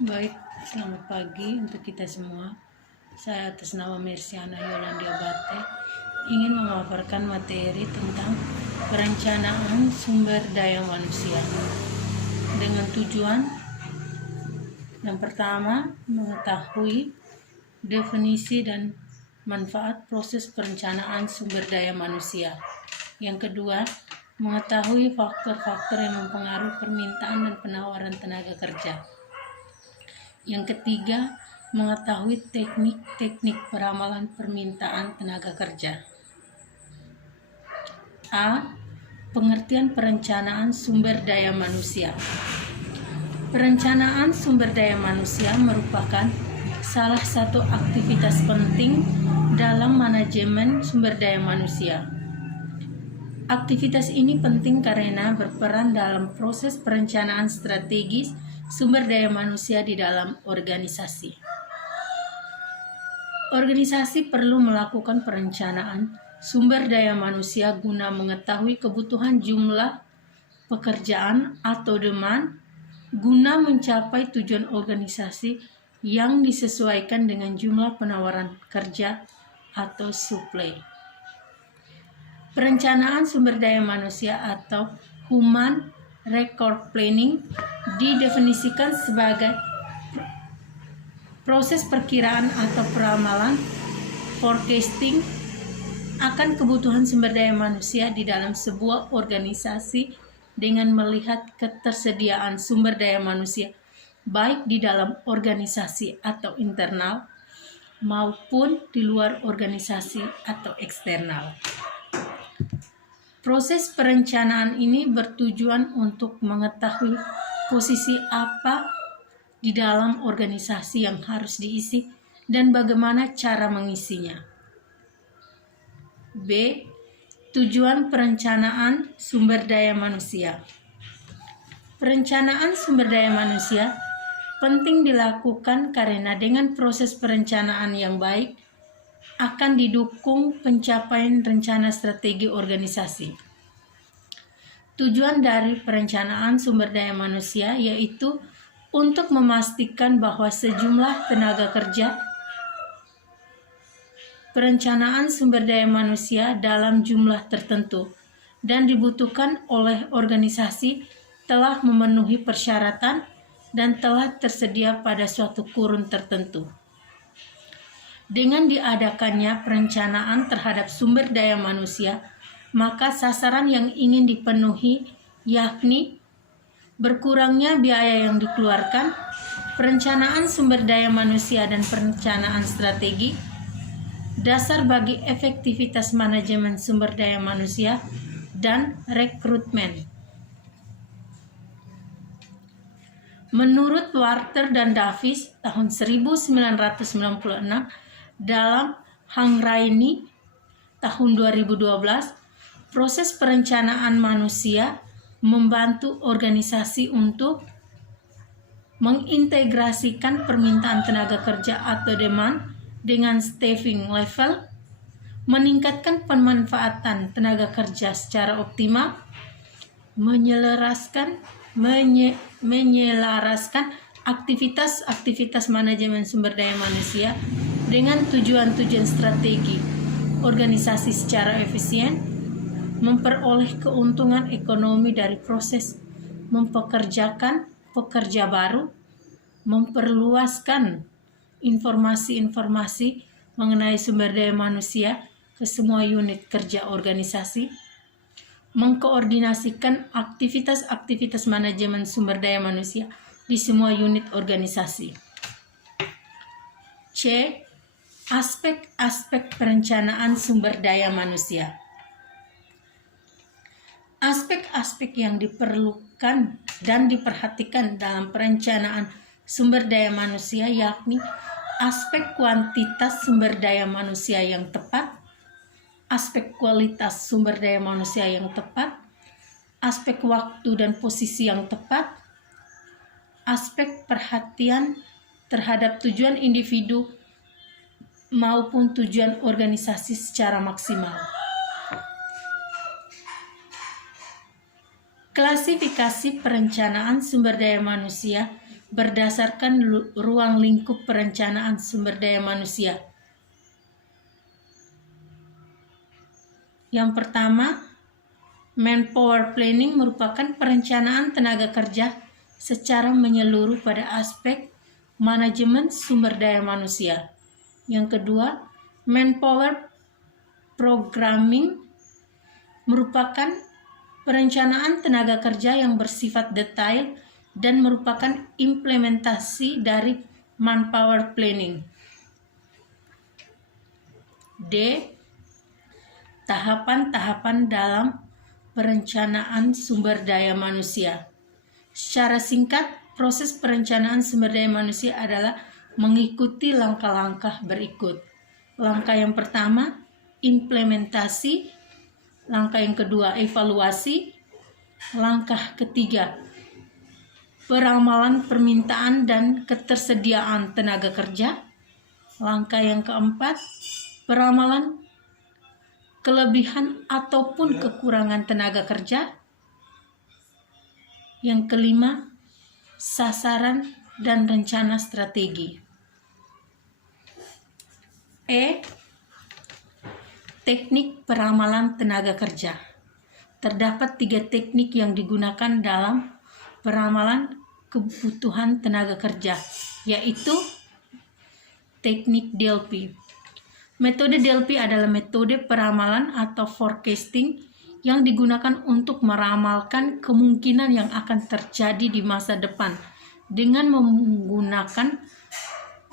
Baik, selamat pagi untuk kita semua. Saya atas nama Mersiana Yolandia Bate ingin memaparkan materi tentang perencanaan sumber daya manusia dengan tujuan yang pertama mengetahui definisi dan manfaat proses perencanaan sumber daya manusia. Yang kedua, mengetahui faktor-faktor yang mempengaruhi permintaan dan penawaran tenaga kerja. Yang ketiga, mengetahui teknik-teknik peramalan permintaan tenaga kerja. A. Pengertian perencanaan sumber daya manusia. Perencanaan sumber daya manusia merupakan salah satu aktivitas penting dalam manajemen sumber daya manusia. Aktivitas ini penting karena berperan dalam proses perencanaan strategis sumber daya manusia di dalam organisasi. Organisasi perlu melakukan perencanaan sumber daya manusia guna mengetahui kebutuhan jumlah pekerjaan atau demand guna mencapai tujuan organisasi yang disesuaikan dengan jumlah penawaran kerja atau supply. Perencanaan sumber daya manusia atau Human Resource Planning didefinisikan sebagai proses perkiraan atau peramalan forecasting akan kebutuhan sumber daya manusia di dalam sebuah organisasi dengan melihat ketersediaan sumber daya manusia baik di dalam organisasi atau internal maupun di luar organisasi atau eksternal. Proses perencanaan ini bertujuan untuk mengetahui posisi apa di dalam organisasi yang harus diisi dan bagaimana cara mengisinya. B. Tujuan perencanaan sumber daya manusia. Perencanaan sumber daya manusia penting dilakukan karena dengan proses perencanaan yang baik akan didukung pencapaian rencana strategi organisasi. Tujuan dari perencanaan sumber daya manusia yaitu untuk memastikan bahwa sejumlah tenaga kerja perencanaan sumber daya manusia dalam jumlah tertentu dan dibutuhkan oleh organisasi telah memenuhi persyaratan dan telah tersedia pada suatu kurun tertentu. Dengan diadakannya perencanaan terhadap sumber daya manusia, maka sasaran yang ingin dipenuhi yakni berkurangnya biaya yang dikeluarkan, perencanaan sumber daya manusia dan perencanaan strategi, dasar bagi efektivitas manajemen sumber daya manusia, dan rekrutmen. Menurut Walter dan Davis tahun 1996 dalam Hangraini tahun 2012, proses perencanaan manusia membantu organisasi untuk mengintegrasikan permintaan tenaga kerja atau demand dengan staffing level, meningkatkan pemanfaatan tenaga kerja secara optimal, menyelaraskan aktivitas-aktivitas manajemen sumber daya manusia dengan tujuan-tujuan strategi organisasi secara efisien, memperoleh keuntungan ekonomi dari proses mempekerjakan pekerja baru, memperluaskan informasi-informasi mengenai sumber daya manusia ke semua unit kerja organisasi, mengkoordinasikan aktivitas-aktivitas manajemen sumber daya manusia di semua unit organisasi. C. Aspek-aspek perencanaan sumber daya manusia. Aspek-aspek yang diperlukan dan diperhatikan dalam perencanaan sumber daya manusia yakni aspek kuantitas sumber daya manusia yang tepat, aspek kualitas sumber daya manusia yang tepat, aspek waktu dan posisi yang tepat, aspek perhatian terhadap tujuan individu maupun tujuan organisasi secara maksimal. Klasifikasi perencanaan sumber daya manusia berdasarkan ruang lingkup perencanaan sumber daya manusia. Yang pertama, manpower planning merupakan perencanaan tenaga kerja secara menyeluruh pada aspek manajemen sumber daya manusia. Yang kedua, manpower programming merupakan perencanaan tenaga kerja yang bersifat detail dan merupakan implementasi dari manpower planning. D. Tahapan-tahapan dalam perencanaan sumber daya manusia. Secara singkat, proses perencanaan sumber daya manusia adalah mengikuti langkah-langkah berikut. Langkah yang pertama, implementasi. Langkah yang kedua, evaluasi. Langkah ketiga, peramalan permintaan dan ketersediaan tenaga kerja. Langkah yang keempat, peramalan kelebihan ataupun kekurangan tenaga kerja. Yang kelima, sasaran dan rencana strategi. E. Teknik peramalan tenaga kerja. Terdapat 3 teknik yang digunakan dalam peramalan kebutuhan tenaga kerja, yaitu teknik Delphi. Metode Delphi adalah metode peramalan atau forecasting yang digunakan untuk meramalkan kemungkinan yang akan terjadi di masa depan dengan menggunakan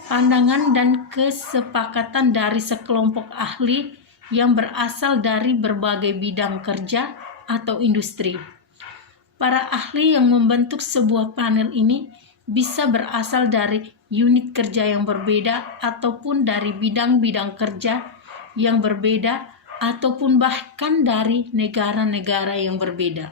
pandangan dan kesepakatan dari sekelompok ahli yang berasal dari berbagai bidang kerja atau industri. Para ahli yang membentuk sebuah panel ini bisa berasal dari unit kerja yang berbeda ataupun dari bidang-bidang kerja yang berbeda ataupun bahkan dari negara-negara yang berbeda.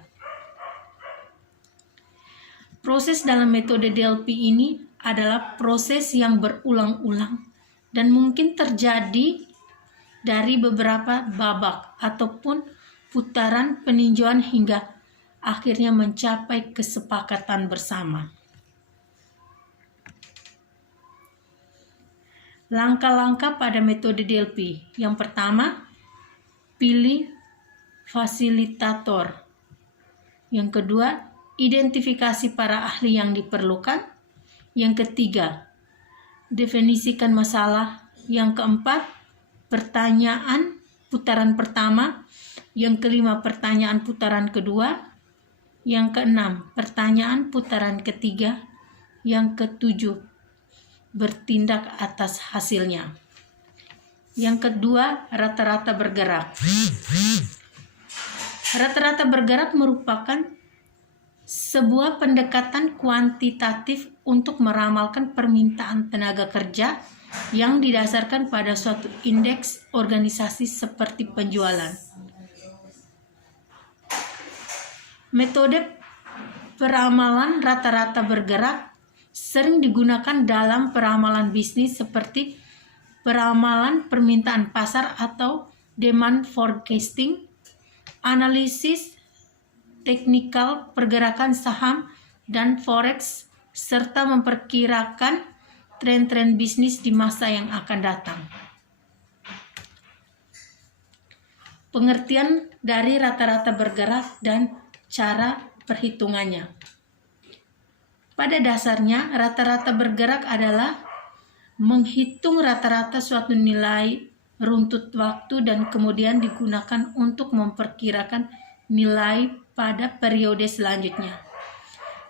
Proses dalam metode Delphi ini adalah proses yang berulang-ulang dan mungkin terjadi dari beberapa babak ataupun putaran peninjauan hingga akhirnya mencapai kesepakatan bersama. Langkah-langkah pada metode Delphi. Yang pertama, pilih fasilitator. Yang kedua, identifikasi para ahli yang diperlukan. Yang ketiga, definisikan masalah. Yang keempat, pertanyaan putaran pertama. Yang kelima, pertanyaan putaran kedua. Yang keenam, pertanyaan putaran ketiga. Yang ketujuh, bertindak atas hasilnya. Yang kedua, rata-rata bergerak. Rata-rata bergerak merupakan sebuah pendekatan kuantitatif untuk meramalkan permintaan tenaga kerja yang didasarkan pada suatu indeks organisasi seperti penjualan. Metode peramalan rata-rata bergerak sering digunakan dalam peramalan bisnis seperti peramalan permintaan pasar atau demand forecasting, analisis teknikal pergerakan saham dan forex, serta memperkirakan tren-tren bisnis di masa yang akan datang. Pengertian dari rata-rata bergerak dan cara perhitungannya. Pada dasarnya, rata-rata bergerak adalah menghitung rata-rata suatu nilai runtut waktu dan kemudian digunakan untuk memperkirakan nilai pada periode selanjutnya.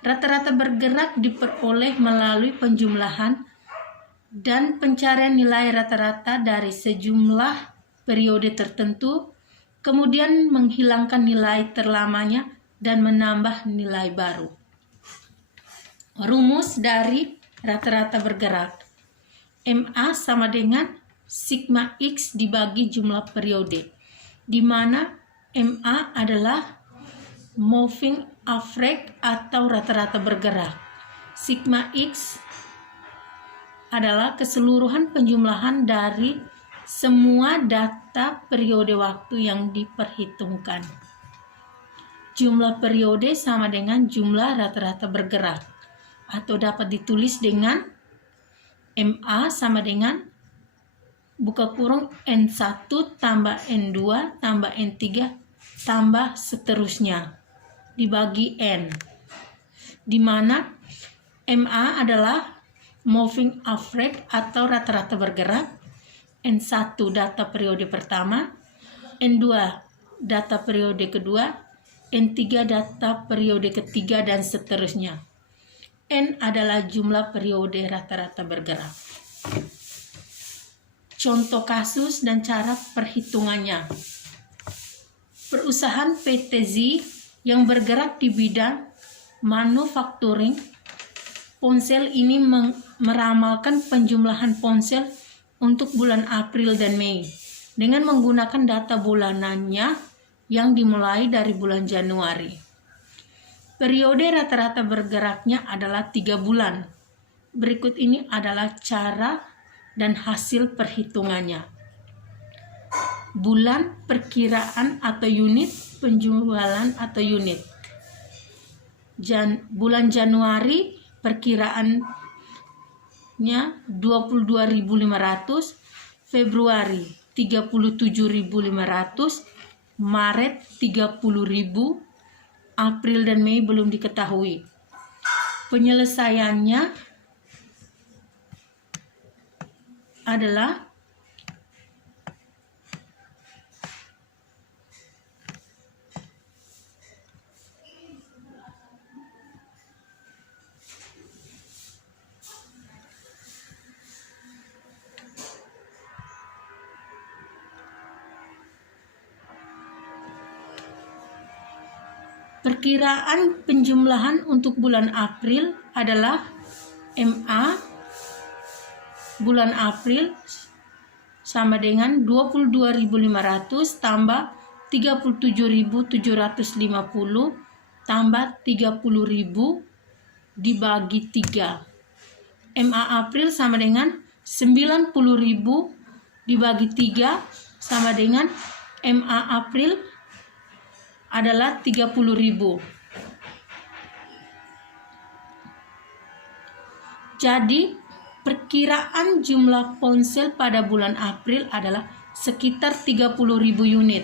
Rata-rata bergerak diperoleh melalui penjumlahan dan pencarian nilai rata-rata dari sejumlah periode tertentu, kemudian menghilangkan nilai terlamanya dan menambah nilai baru. Rumus dari rata-rata bergerak. MA sama dengan sigma X dibagi jumlah periode, di mana MA adalah moving average atau rata-rata bergerak. Sigma X adalah keseluruhan penjumlahan dari semua data periode waktu yang diperhitungkan. Jumlah periode sama dengan jumlah rata-rata bergerak. atau dapat ditulis dengan MA sama dengan buka kurung N1 tambah N2 tambah N3 tambah seterusnya dibagi N, di mana MA adalah moving average atau rata-rata bergerak, N1 data periode pertama, N2 data periode kedua, N3 data periode ketiga, dan seterusnya. N adalah jumlah periode rata-rata bergerak. Contoh kasus dan cara perhitungannya. Perusahaan PT Z yang bergerak di bidang manufacturing ponsel ini meramalkan penjumlahan ponsel untuk bulan April dan Mei dengan menggunakan data bulanannya yang dimulai dari bulan Januari. Periode rata-rata bergeraknya adalah 3 bulan. Berikut ini adalah cara dan hasil perhitungannya. Bulan perkiraan atau unit penjualan atau unit. Bulan Januari perkiraannya 22.500, Februari 37.500, Maret 30.000, April dan Mei belum diketahui. Penyelesaiannya adalah perkiraan penjumlahan untuk bulan April adalah MA bulan April sama dengan 22.500 tambah 37.750 tambah 30.000 dibagi 3. MA April sama dengan 90.000 dibagi 3 sama dengan MA April adalah 30.000. Jadi, perkiraan jumlah ponsel pada bulan April adalah sekitar 30.000 unit.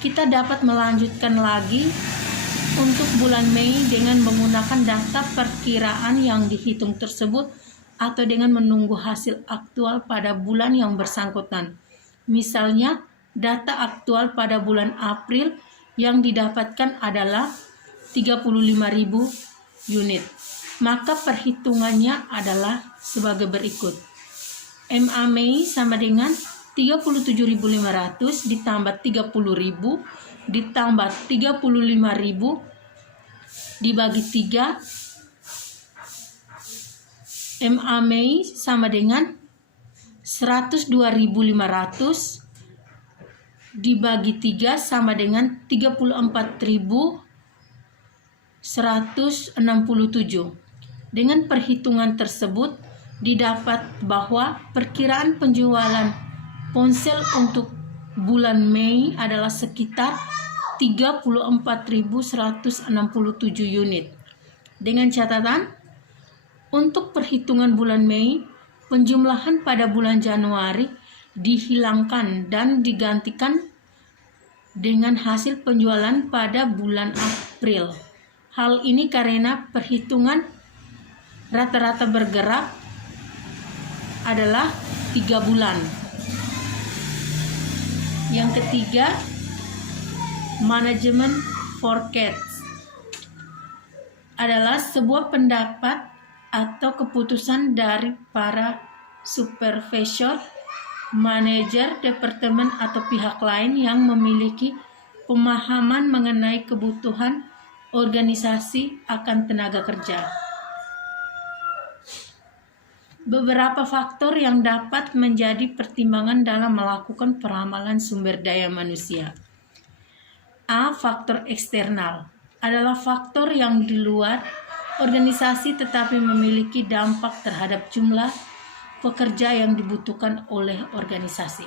Kita dapat melanjutkan lagi untuk bulan Mei dengan menggunakan data perkiraan yang dihitung tersebut atau dengan menunggu hasil aktual pada bulan yang bersangkutan. Misalnya, data aktual pada bulan April yang didapatkan adalah 35.000 unit. Maka perhitungannya adalah sebagai berikut. MA Mei sama dengan 37.500 ditambah 30.000 ditambah 35.000 dibagi 3. MA Mei sama dengan 102.500 dibagi 3 sama dengan 34.167. Dengan perhitungan tersebut didapat bahwa perkiraan penjualan ponsel untuk bulan Mei adalah sekitar 34.167 unit. Dengan catatan, untuk perhitungan bulan Mei, penjumlahan pada bulan Januari dihilangkan dan digantikan dengan hasil penjualan pada bulan April. Hal ini karena perhitungan rata-rata bergerak adalah 3 bulan. Yang ketiga, manajemen forecast adalah sebuah pendapat atau keputusan dari para supervisor, manajer departemen atau pihak lain yang memiliki pemahaman mengenai kebutuhan organisasi akan tenaga kerja. Beberapa faktor yang dapat menjadi pertimbangan dalam melakukan peramalan sumber daya manusia. A. Faktor eksternal adalah faktor yang di luar organisasi tetapi memiliki dampak terhadap jumlah pekerja yang dibutuhkan oleh organisasi.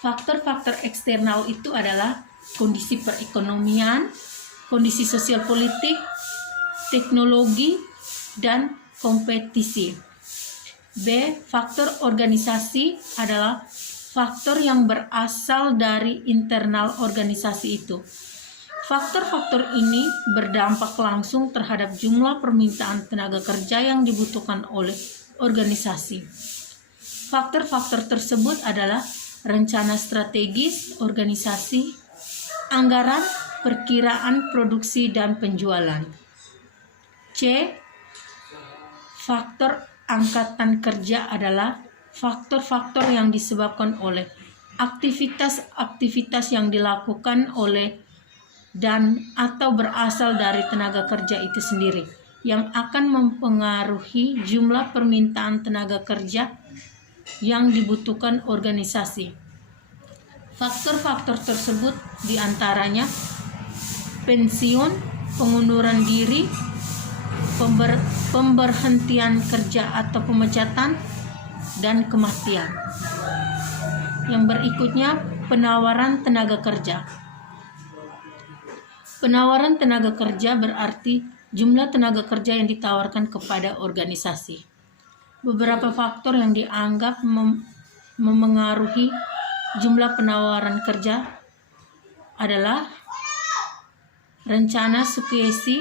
Faktor-faktor eksternal itu adalah kondisi perekonomian, kondisi sosial politik, teknologi, dan kompetisi. B. Faktor organisasi adalah faktor yang berasal dari internal organisasi itu. Faktor-faktor ini berdampak langsung terhadap jumlah permintaan tenaga kerja yang dibutuhkan oleh organisasi. Faktor-faktor tersebut adalah rencana strategis organisasi, anggaran, perkiraan produksi dan penjualan. C. Faktor angkatan kerja adalah faktor-faktor yang disebabkan oleh aktivitas-aktivitas yang dilakukan oleh dan atau berasal dari tenaga kerja itu sendiri yang akan mempengaruhi jumlah permintaan tenaga kerja yang dibutuhkan organisasi. Faktor-faktor tersebut diantaranya pensiun, pengunduran diri, pemberhentian kerja atau pemecatan, dan kematian. Yang berikutnya, penawaran tenaga kerja. Penawaran tenaga kerja berarti jumlah tenaga kerja yang ditawarkan kepada organisasi. Beberapa faktor yang dianggap memengaruhi jumlah penawaran kerja adalah rencana suksesi.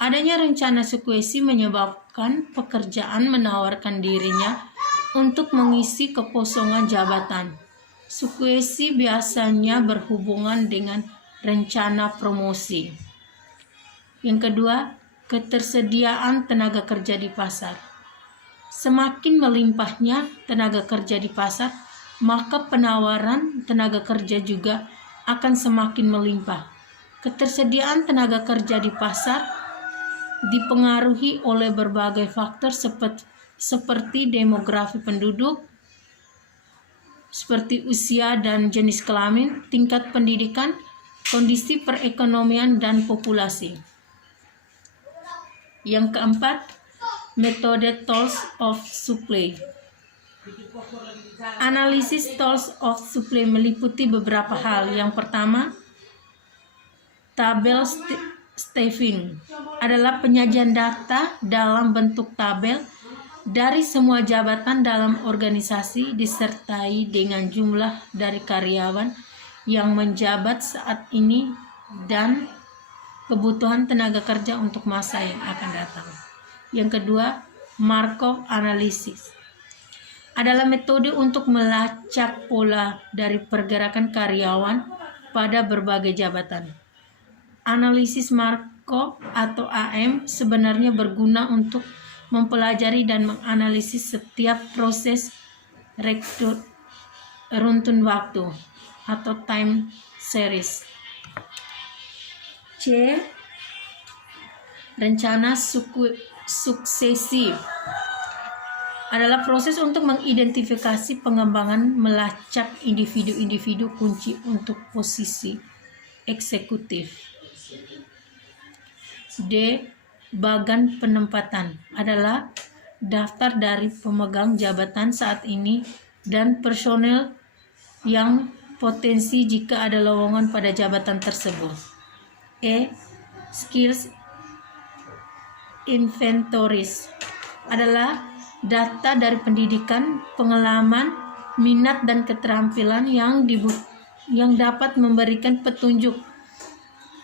Adanya rencana suksesi menyebabkan pekerjaan menawarkan dirinya untuk mengisi kekosongan jabatan. Suksesi biasanya berhubungan dengan rencana promosi. Yang kedua, ketersediaan tenaga kerja di pasar. Semakin melimpahnya tenaga kerja di pasar, maka penawaran tenaga kerja juga akan semakin melimpah. Ketersediaan tenaga kerja di pasar dipengaruhi oleh berbagai faktor seperti demografi penduduk, seperti usia dan jenis kelamin, tingkat pendidikan, kondisi perekonomian, dan populasi. Yang keempat, metode tools of supply. Analisis tools of supply meliputi beberapa hal. Yang pertama, tabel staffing adalah penyajian data dalam bentuk tabel dari semua jabatan dalam organisasi disertai dengan jumlah dari karyawan yang menjabat saat ini dan kebutuhan tenaga kerja untuk masa yang akan datang. Yang kedua, Markov analysis adalah metode untuk melacak pola dari pergerakan karyawan pada berbagai jabatan. Analisis Markov atau AM sebenarnya berguna untuk mempelajari dan menganalisis setiap proses runtun waktu atau time series. C. Rencana suksesi adalah proses untuk mengidentifikasi pengembangan melacak individu-individu kunci untuk posisi eksekutif. D. Bagan penempatan adalah daftar dari pemegang jabatan saat ini dan personel yang potensi jika ada lowongan pada jabatan tersebut. E. Skills inventories adalah data dari pendidikan, pengalaman, minat, dan keterampilan yang dapat memberikan petunjuk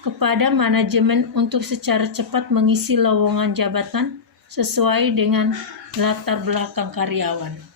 kepada manajemen untuk secara cepat mengisi lowongan jabatan sesuai dengan latar belakang karyawan.